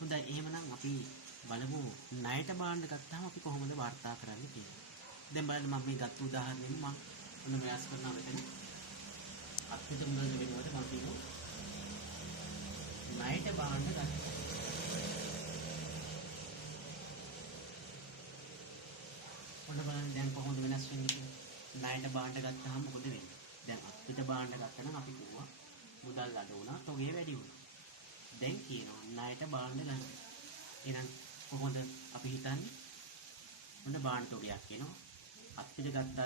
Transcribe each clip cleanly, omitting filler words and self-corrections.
හොඳයි එහෙමනම් අපි බලමු ණයට බාණ්ඩ ගත්තාම අපි කොහොමද වාර්තා කරන්නේ කියලා. දැන් බලන්න මම මේ ගත්ත උදාහරණෙම මම ඔන්න මෙයාස් කරනවා මෙතන. අපිට මුදල් වෙනකොට මම කියනවා ණයට බාණ්ඩ ගත්තා. ඔන්න බලන්න දැන් කොහොමද වෙනස් වෙන්නේ කියලා. ණයට බාණ්ඩ ගත්තාම මොකද වෙන්නේ? දැන් අපිට බාණ්ඩ ගත්තා නම් අපි කිව්වා මුදල් අඩු වුණා, තොගය වැඩි වුණා. දැන් කියනවා ණයට බාණ්ඩ ගන්න. එහෙනම් කොහොමද අපි හිතන්නේ? ඔන්න බාණ්ඩ තොගයක් එනවා. අපිට ගත්තත්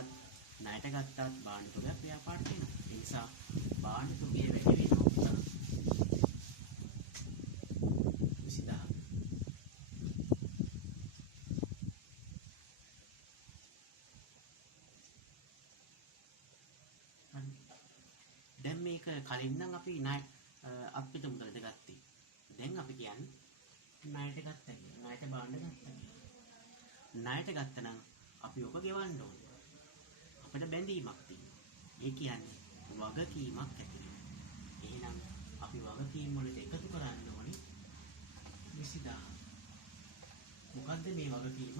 ණයට ගත්තත් බාණ්ඩ තොගයක් ව්‍යාපාරට එනවා. ඒ නිසා බාණ්ඩ තොගය වැඩි වෙනවා. 20000. දැන් මේක කලින් නම් අපි ණය අපිට මුදලද ගත්තේ. දැන් අපි කියන්නේ ණයට ගත්තා කියලා. ණයට බාණ්ඩ ගත්තා. ණයට ගත්තනම් අපි ඔක ගෙවන්න ඕනේ. අපිට බැඳීමක් තියෙනවා. ඒ කියන්නේ වගකීමක් ඇති වෙනවා. එහෙනම් අපි වගකීම් වලට එකතු කරන්න ඕනේ 20000. මොකද්ද මේ වගකීම?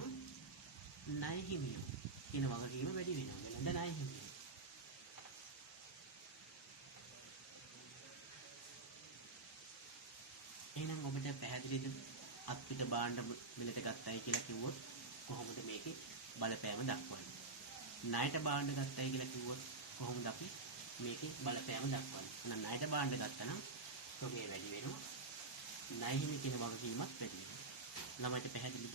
ණය හිමියෝ කියන වගකීම වැඩි වෙනවා. වෙනද ණය හිමියෝ. එහෙනම් ඔබට පැහැදිලිද අපිට බාණ්ඩ මිලට ගත්තයි කියලා කිව්වොත් කොහොමද මේකේ බලපෑම දක්වන්නේ? ණයට බාණ්ඩ ගත්තයි කියලා කිව්වොත් කොහොමද අපි මේකේ බලපෑම දක්වන්නේ? එහෙනම් ණයට බාණ්ඩ ගත්තා නම් තොගේ වැඩි වෙනවා. ණය හිමි කියන වගකීමක් වැඩි වෙනවා. ළමයිට පැහැදිලිද?